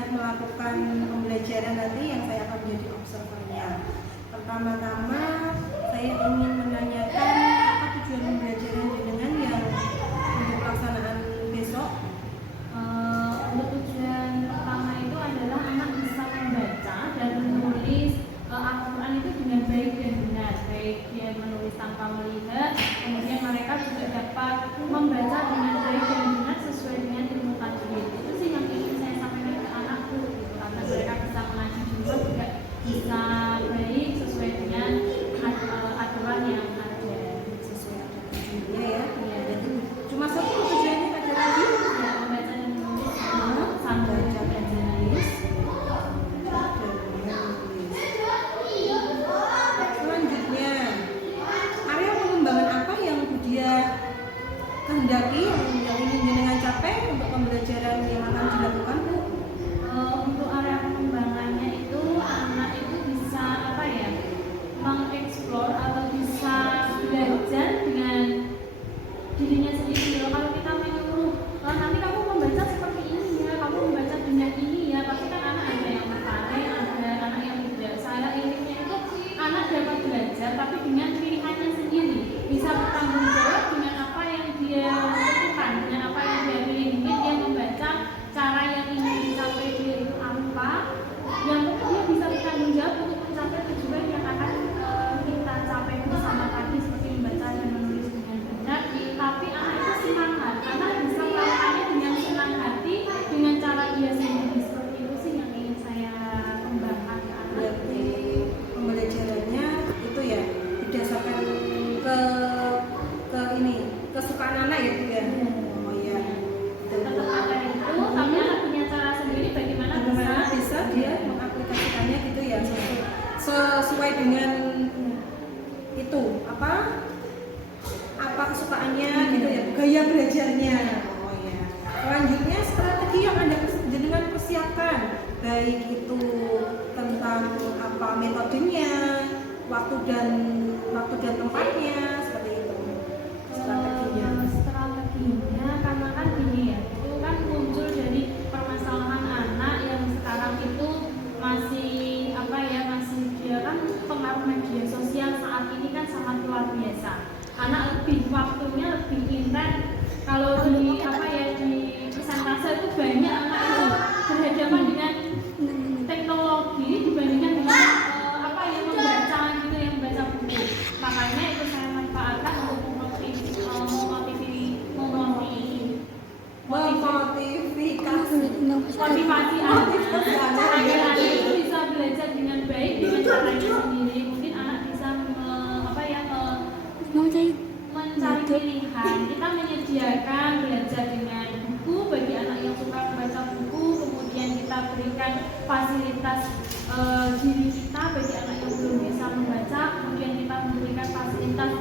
sudah melakukan pembelajaran nanti yang saya akan menjadi observernya. Pertama-tama saya ingin menanyakan apa tujuan pembelajaran jenengan yang untuk pelaksanaan besok. Untuk tujuan pertama itu adalah anak bisa membaca dan menulis Al-Quran itu dengan baik dan benar, baik dia menulis tanpa melihat, kemudian mereka juga dapat membaca dengan baik dan benar sesuai dengan ilmu tajwid. Itu sih yang ingin saya sampaikan ke anakku gitu, karena mereka bisa mengaji juga bisa baik sesuai dengan aturan yang ada, sesuai aturan Ya, jadi cuma satu tujuannya ada lagi ya, membaca dan menulis sambil baca dan menulis. Selanjutnya, area pengembangan apa yang dia kehendaki, yang ingin jenengan capai untuk pembelajaran yang akan dilakukan, Bu? Untuk area pengembangannya itu anak itu bisa mengeksplor atau bisa belajar dengan dirinya sendiri. Kalau kita menyuruh nanti kamu membaca seperti ini ya, kamu membaca dengan ini ya, pasti kan anak ada yang tertarik, ada anak yang tidak. Saya inginnya itu anak dapat belajar tapi dengan pilihannya sendiri, bisa bertanggung jawab dengan apa yang dia lakukan, dengan apa yang dia pilih. Mungkin dia membaca cara yang ingin dicapai dia itu apa, yang dia bisa bertanggung jawab untuk mencapai tujuan yang akan kita capai bersama tadi, seperti membaca dan menulis dengan benar. Tapi anak itu semangat, anak bisa melakukannya dengan senang hati, dengan cara dia sendiri. Seperti itu sih yang ingin saya kembangkan ke anak. Berarti pembelajarannya itu ya berdasarkan kesukaan anak ya, Bu ya. Oh iya. Tetap ada itu, tapi anak punya cara sendiri bagaimana bisa dia mengaplikasikannya gitu ya, sesuai dengan itu apa kesukaannya gitu ya, gaya belajarnya. Oh ya. Selanjutnya strategi yang Anda jenengan persiapkan, baik itu tentang apa metodenya, waktu dan tempatnya, seperti itu. Strateginya karena kan gini ya, itu kan muncul dari permasalahan anak yang sekarang itu masih dia kan pengaruh media sosial saat ini kan sangat luar biasa. Anak waktunya lebih intens. Kalau di persentase itu banyak anak itu berhadapan dengan teknologi dibandingkan dengan membaca gitu, yang membaca buku. Makanya itu saya manfaatkan untuk motivasi anak itu bisa belajar dengan baik dengan caranya sendiri. Mungkin anak bisa mencari pilihan. Kita menyediakan belajar dengan buku bagi anak yang suka membaca buku, kemudian kita berikan fasilitas diri kita bagi anak yang belum bisa membaca, kemudian kita memberikan fasilitas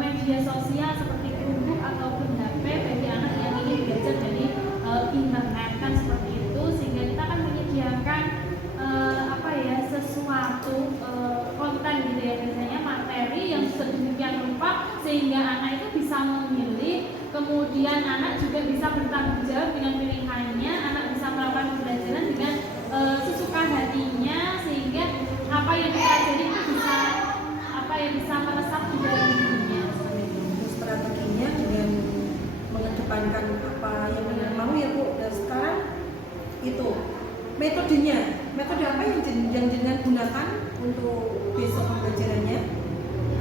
media sosial seperti Chromebook ataupun HP bagi anak yang ingin belajar dari internet, kan seperti itu, sehingga kita akan menyediakan sesuatu konten gitu ya, biasanya materi yang sedemikian rupa sehingga anak itu bisa memilih, kemudian anak juga bisa bertanggung jawab dengan pilihannya, anak bisa melakukan pembelajaran dengan sesuka hatinya, sehingga apa yang dipelajari itu bisa meresap di dalam dirinya. Strateginya dengan mengedepankan apa yang benar mau ya, Bu. Dan sekarang itu metode apa yang jenengan gunakan untuk besok pembelajarannya?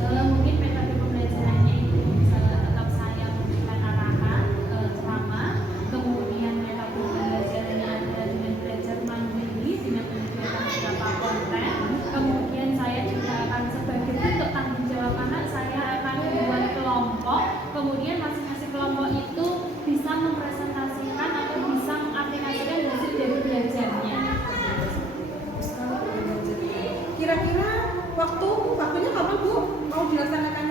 Mungkin metode pembelajarannya itu bisa tetap saya memberikan arahan ceramah, kemudian metode pembelajarannya adalah dengan belajar mandiri dengan menyediakan beberapa konten, kemudian saya juga akan sebagai bentuk tanggung jawab anak, saya akan membuat kelompok, kemudian masing-masing kelompok itu bisa mempresentasikan atau bisa mengaplikasikan hasil dari belajarnya. Kira-kira waktunya kapan, Bu, mau dilaksanakannya?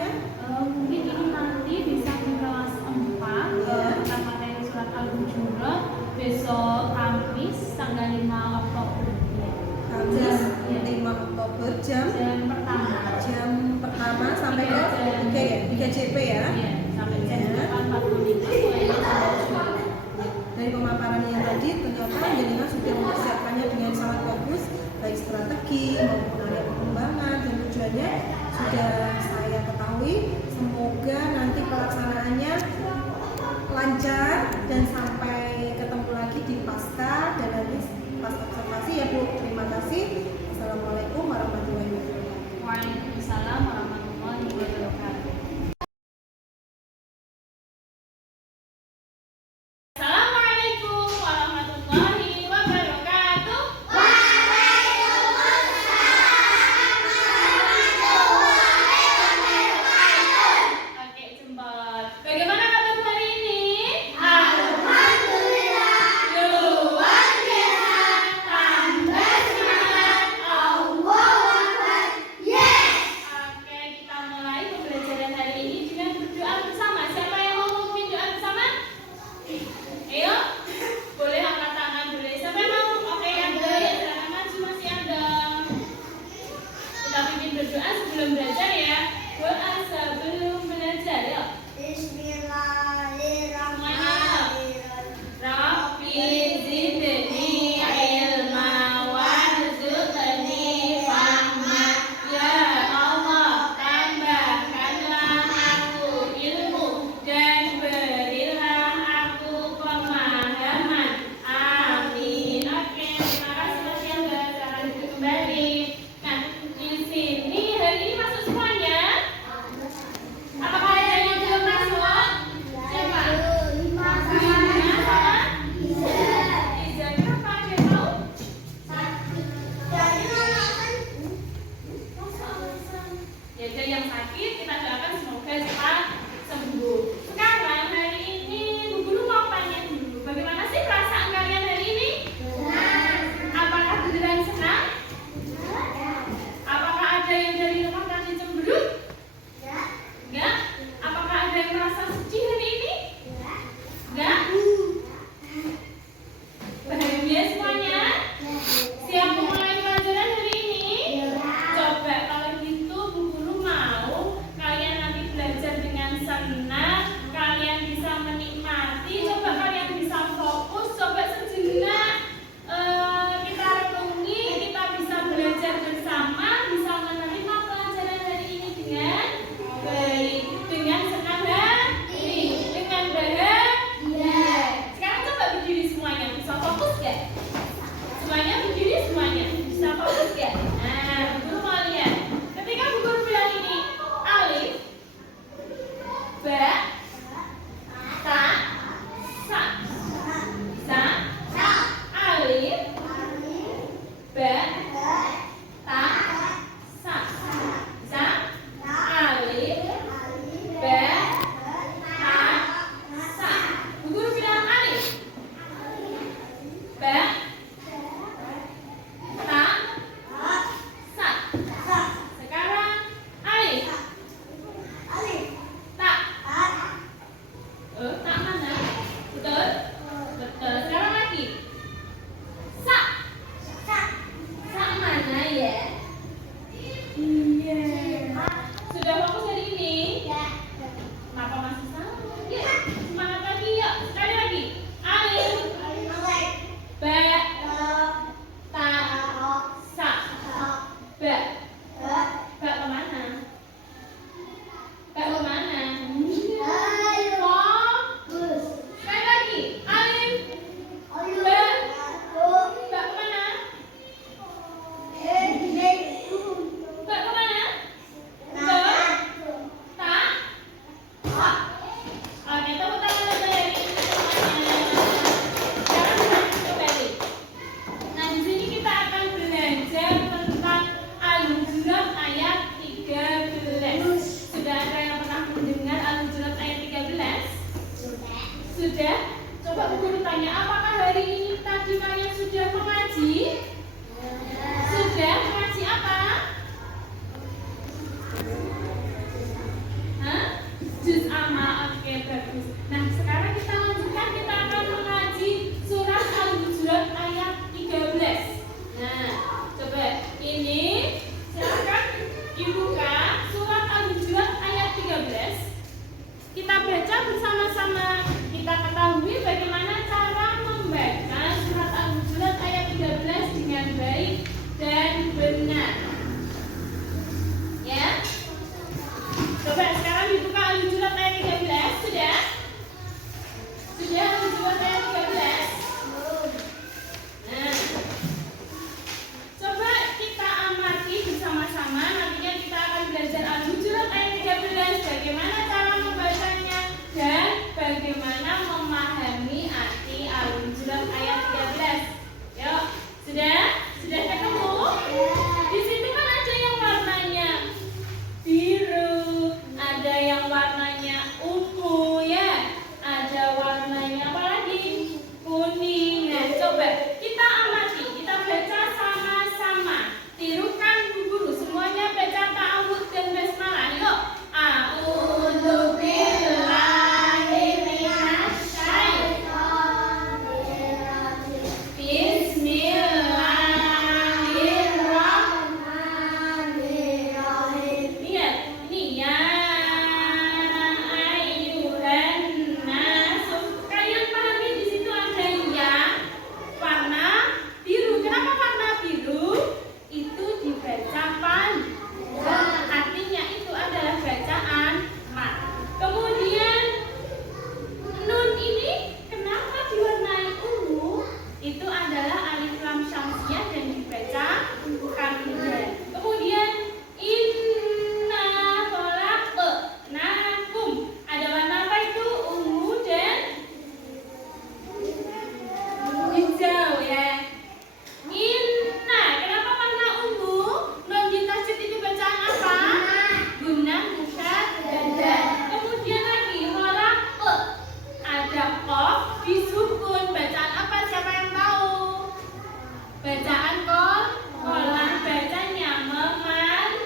Bacaan kolan, bacanya memantul.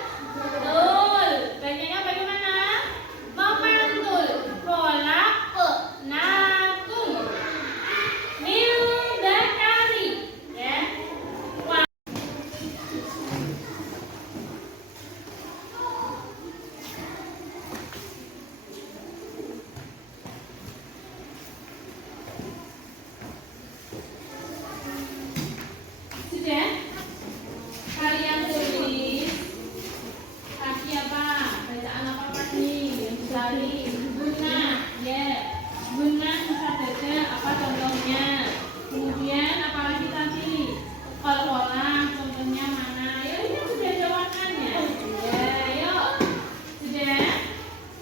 Bacanya bagaimana? Memantul. Kola nakum. Mildakari. Ya. Sudah? Kalian tulis tadi apa? Bacaan apa tadi? Yang dicari guna, ya. Guna bisa saja apa contohnya? Kemudian apalagi tadi? Kol-kolah contohnya mana? Ya ini sudah jawabannya. Ya, yuk. Sudah?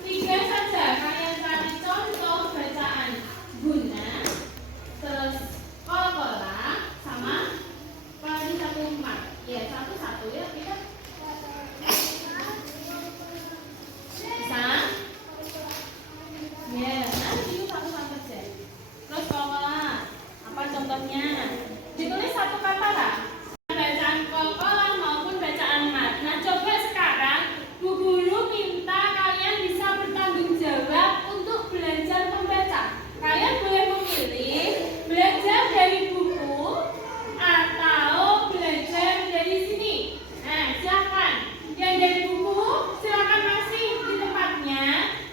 3 saja kalian cari contoh bacaan guna, terus kol-kolah sama apalagi 1 4. Ya, satu-satu ya kita bisa. Ya, nanti itu satu-satu saja. Terus kol-kolah apa contohnya? Ditulis 1 kata lah. Bacaan kol-kolah maupun bacaan mat. Nah, coba sekarang Bu Guru minta kalian bisa bertanggung jawab untuk belajar membaca. Kalian boleh memilih belajar dari buku atau belajar dari sini. Nah, silakan. Yang dari buku silakan masih di tempatnya,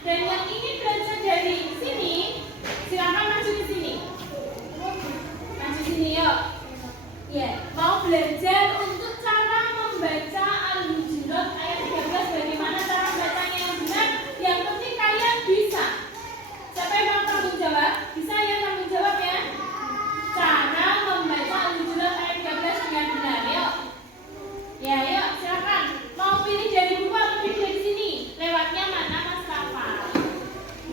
dan yang ingin belajar dari sini silakan maju ke sini. Maju sini yuk. Ya, mau belajar untuk cara membaca Al-Hujurat ayat 13, bagaimana cara membacanya yang benar. Yang penting kalian bisa. Siapa yang mau tanggung jawab? Bisa ya tanggung jawab ya? Cara membaca Al-Hujurat ayat 13 dengan benar. Yuk. Ya, yuk silakan. Mau pilih dari buku atau pilih dari sini? Lewatnya mana Mas Rafa?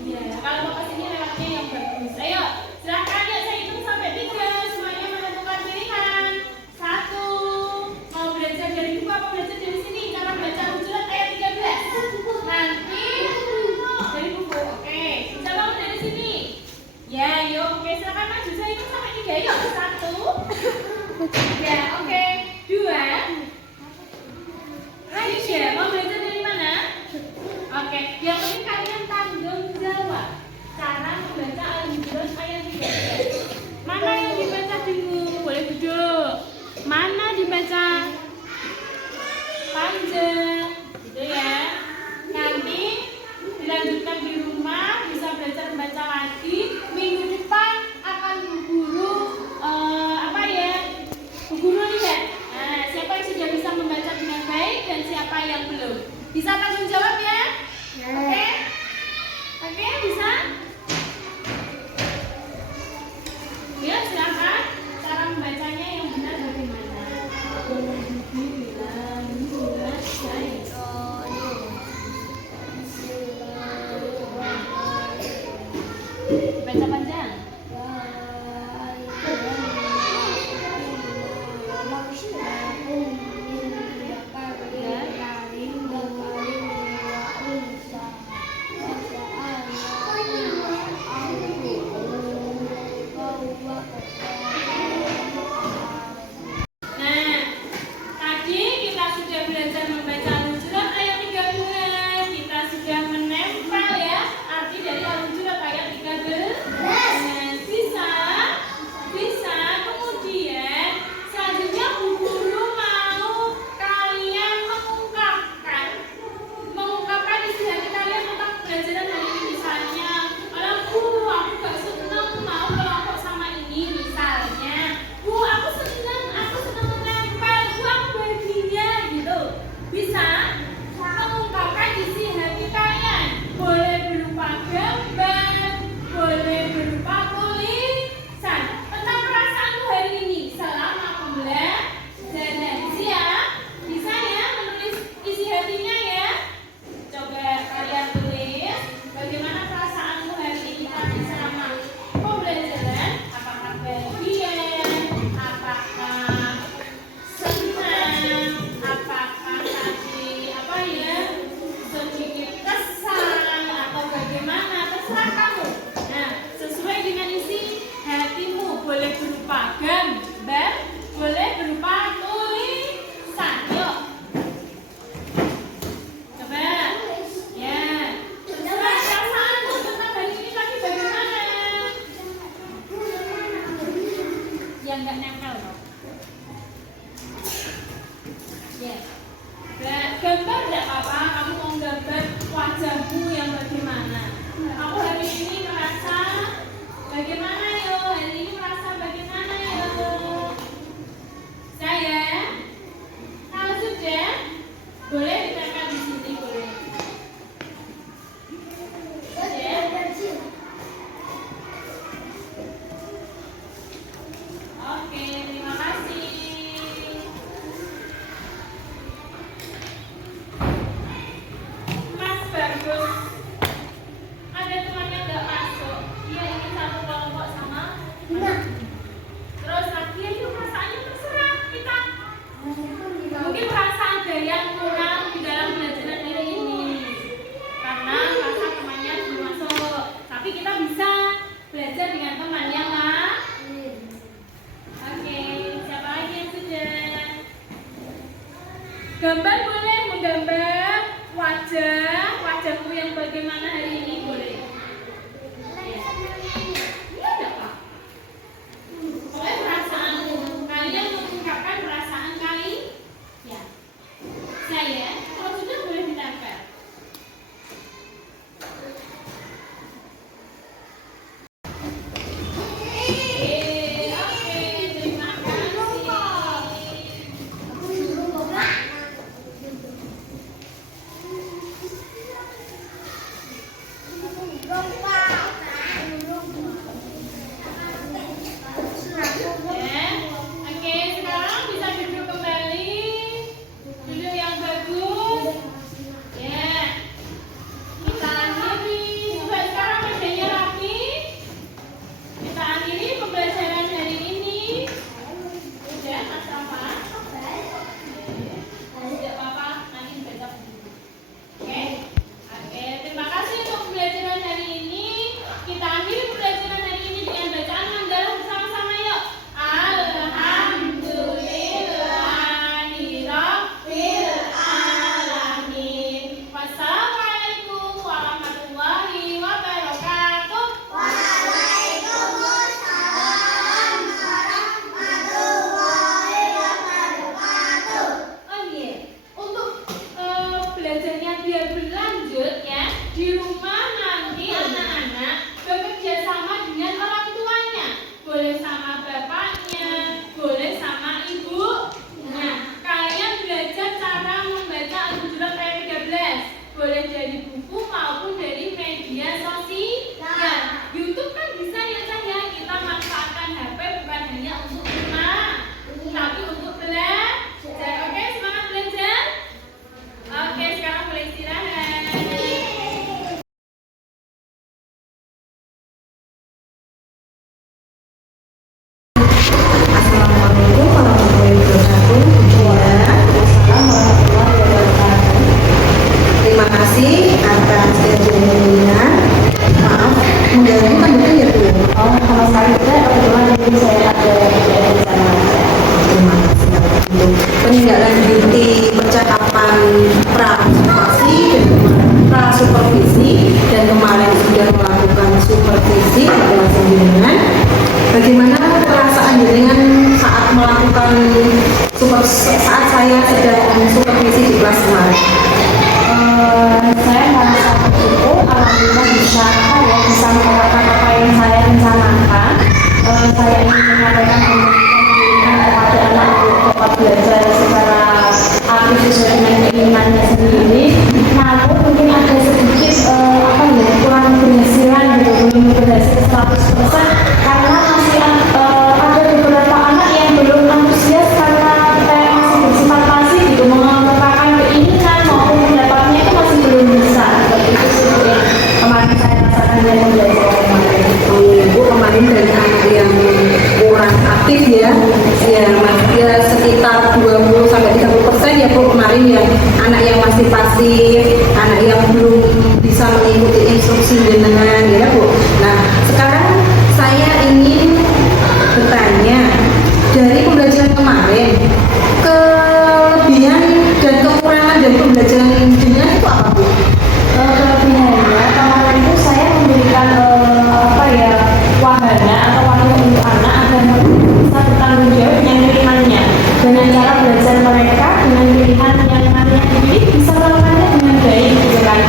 Iya, kalau mau ke sini lewatnya yang bagus. Ayo, silakan yuk, saya hitung sampai 3. Semuanya menentukan pilihan. 1. Mau belajar dari buku apa belajar dari sini? Cara baca Al-Hujurat ayat 13. Nanti dari buku. Oke. Siapa mau dari sini? Ya, yuk. Oke, silakan maju. Saya hitung sampai 3. Yuk, 1. Ya, oke. 2. Aisyah, mau belajar dari mana? Oke, yang penting kalian tanggung jawab cara membaca Al-Hujurat ayat 13. Mana yang dibaca dulu? Boleh duduk. Mana dibaca panjang, gitu ya. Nanti dilanjutkan di rumah, bisa belajar membaca lagi. Minggu depan akan Bu Guru Bu Guru wajahmu yang bagaimana? Aku hari ini merasa bagaimana yo? Hari ini merasa bagaimana yo? Saya, kalau sudah, boleh ditempel di sini boleh. Oke, terima kasih. Mas bagus. Ada temannya nggak masuk. Dia ingin satu kelompok sama. Terus dia itu perasaannya terserah kita. Mungkin perasaan ada yang kurang di dalam belajar hari ini. Karena rasa temannya belum masuk. Tapi kita bisa belajar dengan teman yang lain. Oke, siapa lagi yang sudah? Gambar boleh menggambar wajahku yang bagaimana hari ini boleh. Iya enggak Pak? Pokoknya perasaanmu. Kalian mengungkapkan perasaan kalian. Ya. Saya, kalau sudah boleh ditempel. Oke, terima kasih. Oke, sekarang bisa duduk kembali. Duduk yang bagus. Ya. Kita akhiri. Coba sekarang kerjanya rapi. Kita akhiri pembelajaran hari ini. Sudah, Mas Rama? Tidak apa-apa, nanti baca buku. Oke? Oke, terima kasih untuk pembelajaran hari ini. Kita akhiri pembelajaran hari ini dengan bacaan hamdalah bersama-sama yuk. Alhamdulillahirabbil alamin. Wassalamualaikum warahmatullahi wabarakatuh. Oh iya, untuk belajarnya biar berlanjut ya, di rumah nanti anak-anak bekerja sama dengan orang tuanya. Boleh sama bapaknya, boleh sama ibunya. Kalian belajar cara membaca Al-Hujurat ayat 13. Boleh dari buku maupun dari media sosial. YouTube kan bisa ya saya. Kita manfaatkan HP bukan hanya untuk rumah, tapi untuk belajar. Oke, semangat belajar. Oke, sekarang boleh istirahat. Assalamualaikum warahmatullahi wabarakatuh. Terima kasih atas kehadirannya. Maaf, mengganggu kan betul ya Bu? Oh, sama sekali tidak. Kebetulan jadi saya ada di sana. Terima kasih untuk menindaklanjuti percakapan pra-observasi dan pra-supervisi, dan kemarin sudah melakukan supervisi di kelas jenengan. Bagaimana perasaan jenengan saat melakukan saat saya sedang supervisi di kelas kemarin? Saya merasa bersyukur, alhamdulillah bisa melakukan apa yang saya rencanakan. Saya ingin menyampaikan pendidikan kepada anak untuk dapat belajar secara aktif sesuai dengan keinginannya sendiri. Namun mungkin ada sedikit kurang keberhasilan gitu, belum berhasil 100% karena masih ada beberapa anak yang belum antusias karena kayak masih bersifat pasif gitu, mengungkapkan keinginan maupun pendapatnya itu masih belum bisa. Seperti itu sih kemarin saya rasakan dengan pembelajaran kemarin. Oh iya Bu, kemarin dari anak yang kurang aktif ya, ya sekitar 20-30% ya Bu kemarin ya, anak yang masih pasif, anak yang belum bisa mengikuti instruksi jenengan ya Bu. Nah sekarang saya ingin bertanya, dari pembelajaran kemarin, kelebihan dan kekurangan dari pembelajaran jenengan itu apa Bu? Kelebihannya kemarin itu saya memberikan wahana atau waktu untuk anak agar bisa bertanggung jawab dengan pilihannya, dengan cara belajar mereka dengan pilihan yang nantinya dipilih bisa melakukannya dengan baik gitu kan.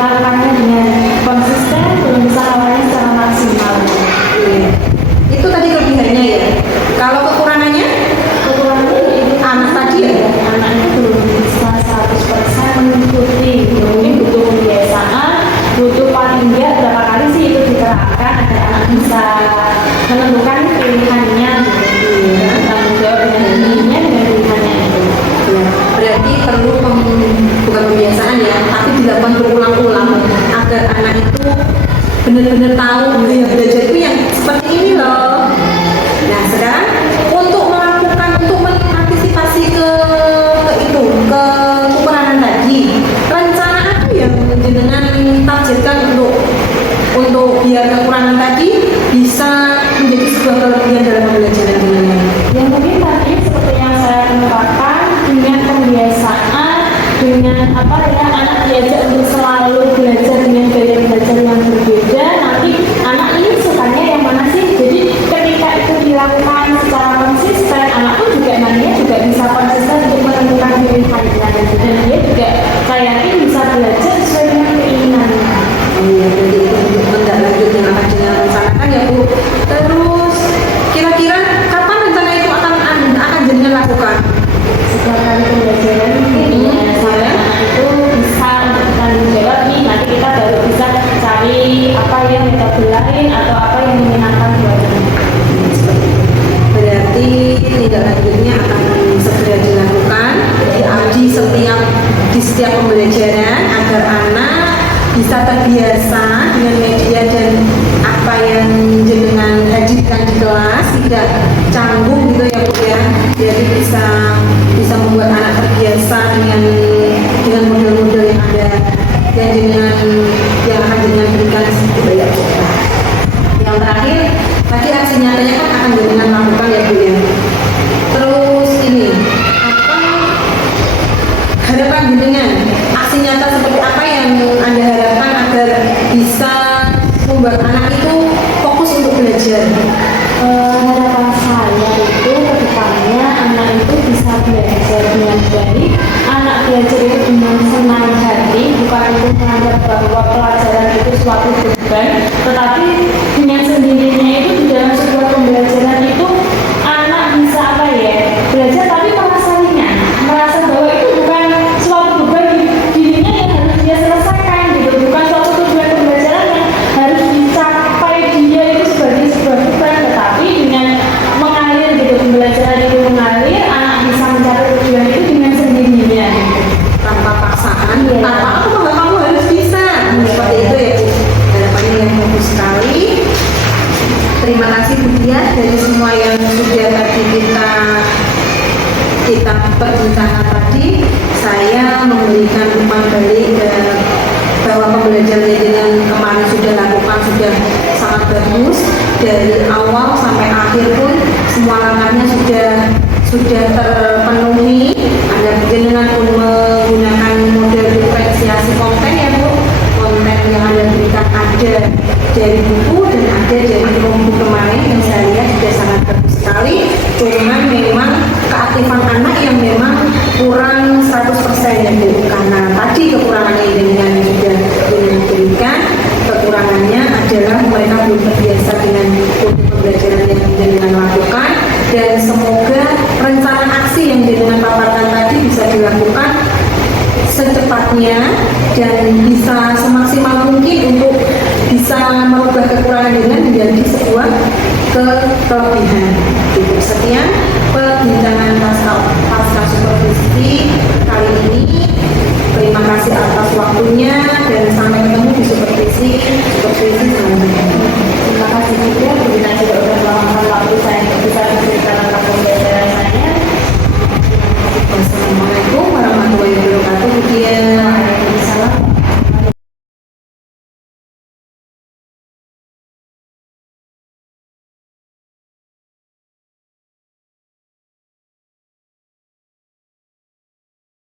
melakukannya dengan konsisten, belum bisa melakukannya secara maksimal. Iya. Itu tadi kelebihannya ya. Kalau kekurangannya, anak tadi ya. Anak itu belum bisa 100% mengikuti, mungkin butuh kebiasaan, butuh paling enggak berapa kali sih itu diterapkan agar anak bisa menentukan pilihannya, tanggung jawab dengan dirinya dengan pilihannya itu. Ya, berarti perlu bukan pembiasaan ya, tapi dilakukan berulang-ulang agar anak itu benar-benar tahu gaya belajar itu yang seperti ini loh. Nah sekarang untuk mengantisipasi ke kekurangan tadi, rencana apa yang dengan targetkan untuk biar kekurangan tadi bisa menjadi sebuah kelebihan dalam pembelajaran ini? Yang mungkin tadi seperti yang saya kemukakan, dengan pembiasaan, dengan anak diajak untuk selalu belajar dengan gaya belajar yang berbeda, nanti anak ini sukanya yang mana sih? Jadi ketika itu dilakukan secara konsisten, anak pun juga nantinya juga bisa konsisten untuk menentukan pilihannya, dan dia juga saya yakin bisa belajar sesuai dengan keinginannya. Iya, jadi itu untuk menindaklanjuti yang akan direncanakan ya Bu. Terus kira-kira kapan rencana itu akan jenengan lakukan? Setiap kali pembelajaran mungkin sampai anak itu bisa untuk bertanggung jawab nih, nanti kita baru bisa cari apa yang metode lain atau apa yang menyenangkan buatnya. Berarti tindak lanjutnya akan segera dilakukan di setiap pembelajaran agar anak bisa terbiasa dengan media dan apa yang jenengan hadirkan di kelas, tidak canggung gitu ya Bu ya. Jadi bisa membuat anak terbiasa dengan model-model yang ada dan yang akan jenengan berikan sedikit banyak juga. Yang terakhir, tadi aksi nyatanya kan akan jenengan lakukan ya Bu ya. Terus ini harapan jenengan, aksi nyata seperti apa yang Anda harapkan agar bisa membuat anak itu fokus untuk belajar? Harapan saya itu kedepannya anak itu bisa belajar dengan baik, anak belajar itu dengan senang hati, bukan itu menganggap bahwa pelajaran itu suatu beban, tetapi dengan sendirinya itu di dalam sebuah pembelajaran itu anak bisa belajar tapi merasa ringan, merasa bahwa itu bukan suatu beban di dirinya yang harus dia selesaikan gitu, bukan suatu tujuan pembelajaran yang harus dicapai dia itu sebagai sebuah beban, tetapi dengan mengalir gitu, pembelajaran itu mengalir, anak bisa mencapai tujuan itu dengan sendirinya Tanpa paksaan, tanpa aku bahwa kamu harus bisa. Seperti itu ya Bu. Harapannya yang bagus sekali. Terima kasih Bu Diah dari semua yang sudah tadi kita perbincangkan tadi. Saya memberikan umpan balik bahwa pembelajaran yang kemarin sudah lakukan sudah sangat bagus, dari awal sampai akhir pun semua langkahnya sudah terpenuhi. Anda jenengan pun menggunakan model diferensiasi konten ya Bu. Konten yang Anda berikan ada dari buku dan ada dari buku kemarin yang saya lihat sudah sangat bagus sekali. Cuman memang keaktifan anak yang memang kurang 100% ya Bu, karena tadi kekurangannya dengan sudah diberikan. Kekurangannya adalah mereka belum terbiasa dengan pembelajaran yang dengan lakukan, dan semoga rencana aksi yang dengan paparkan tadi bisa dilakukan secepatnya dan bisa semaksimal mungkin untuk bisa merubah kekurangan dengan menjadi sebuah kelebihan. Sekian perbincangan pasca supervisi kali ini. Terima kasih atas waktunya dan sampai ketemu